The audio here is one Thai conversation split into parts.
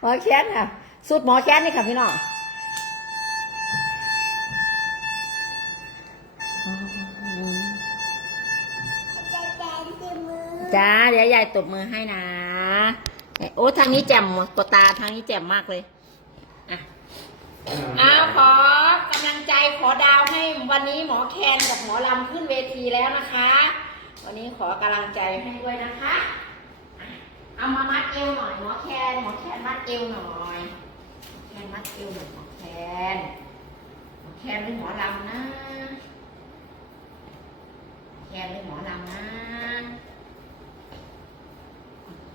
หมอแคนค่ะ สูตรหมอแคนนี่ค่ะพี่น้องจ้าเดี๋ยวยายตบมือให้นะ โอ้ทางนี้แจ่มตัวตาทางนี้แจ่มมากเลยอะเอาขอกำลังใจขอดาวให้วันนี้หมอแคนกับหมอลำขึ้นเวทีแล้วนะคะ วันนี้ขอกำลังใจให้ด้วยนะคะ เอามามัดเอวหน่อยหมอแคนหมอแคนมัดเอวหน่อยหมอแคนมัดเอวหน่อยหมอแคนหมอแคนเป็นหมอลำนะแคนเป็นหมอลำนะ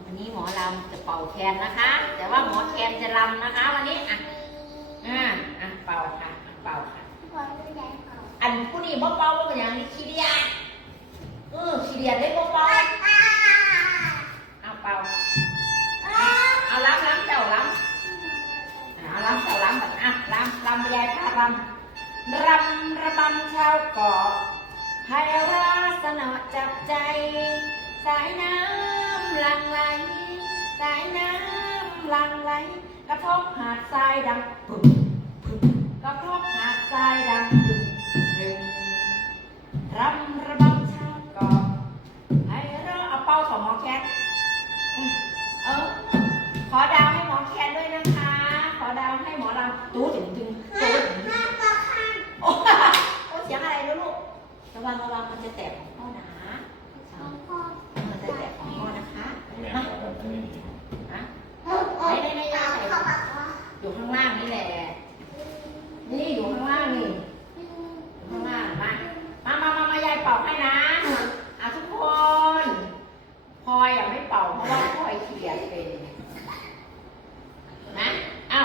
วันนี้หมอลำจะเป่าแคนนะคะ แต่ว่าหมอแคนจะลำนะคะ วันนี้อะอะอะเป่าค่ะอะเป่าค่ะอันผู้นี้บ่เป่าบ่เป็นอย่างนี้ขี้เดียดเออขี้เดียดได้บ่ ระบำชาวเกาะให้ราสนอจับใจ สายน้ำหลังไหล สายน้ำหลังไหล กระทบหาดทรายดังปึ้งปึ้งกระทบหาดทรายดังปึ้งหนึ่งรำระบำชาวเกาะให้เราเอาเป้าของหมอแคท อยู่ข้างล่างนี่แหละ นี่อยู่ข้างล่างนี่ ข้างล่างมา มามามามายายเป่าให้นะอะทุกคนพลอยอะไม่เป่าเพราะว่าพลอยเขียนเป็นนะเอ้า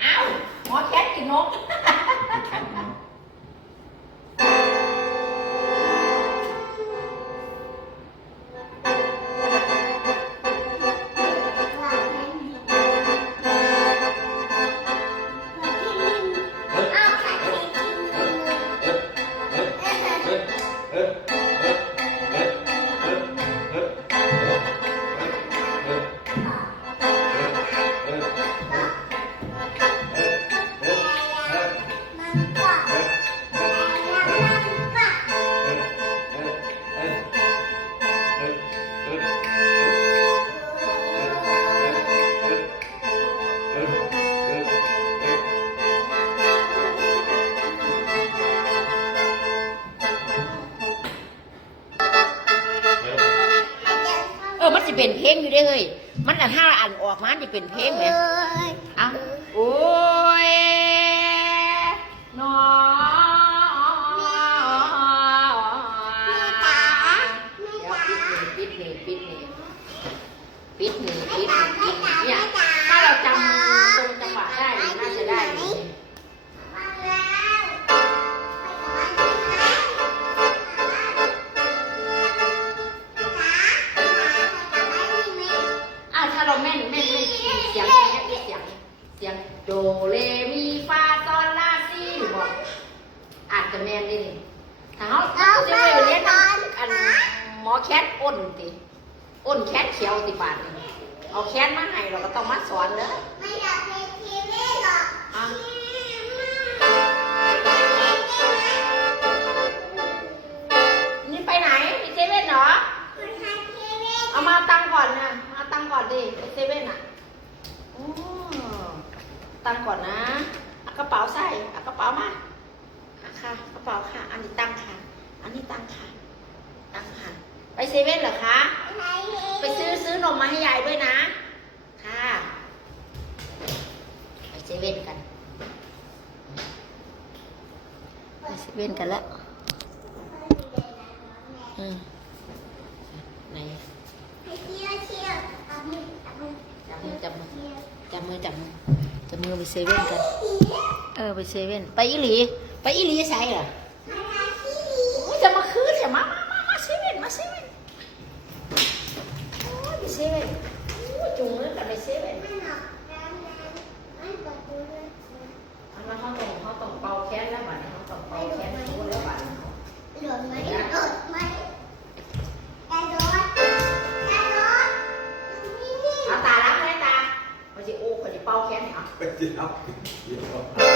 เอ้าหมอแคทกินนก เออมันจะเป็นเพลงอยู่ได้เฮ้ย มันอะถ้าอ่านออกมาจะเป็นเพลงไหมเอ้าโอ้ยนอปิดหนีปิดหนีปิดหนีปิดหนีปิดหนี เรมีฟาตอนลาซีหรือบอกอาจจะแม่นได้นี่ถ้าเขาเขาจะไปเรียนอันหมอแคทอ้นติอ้นแคทเขียวติบาทนี่เอาแคทมาให้เราก็ต้องมาสอนเด้ออะนี่ งค์ก่อนนะเอากระเป๋าใส่เอากระเป๋ามาอะค่ะกระเป๋าค่ะ อันนี้ตังค์ค่ะ อันนี้ตังค์ค่ะ ตังค์ค่ะ ไปเซเว่นเหรอคะ ไปซื้อซื้อนมมาให้ยายด้วยนะ ค่ะ ไปเซเว่นกัน ไปเซเว่นกันแล้วอืมไหนจับมือจับมือจับมือจับมือจับมือ มือไปเซเว่นกัน เออไปเซเว่นไปอิหลี ไปอิหลีใช่เหรอ เป่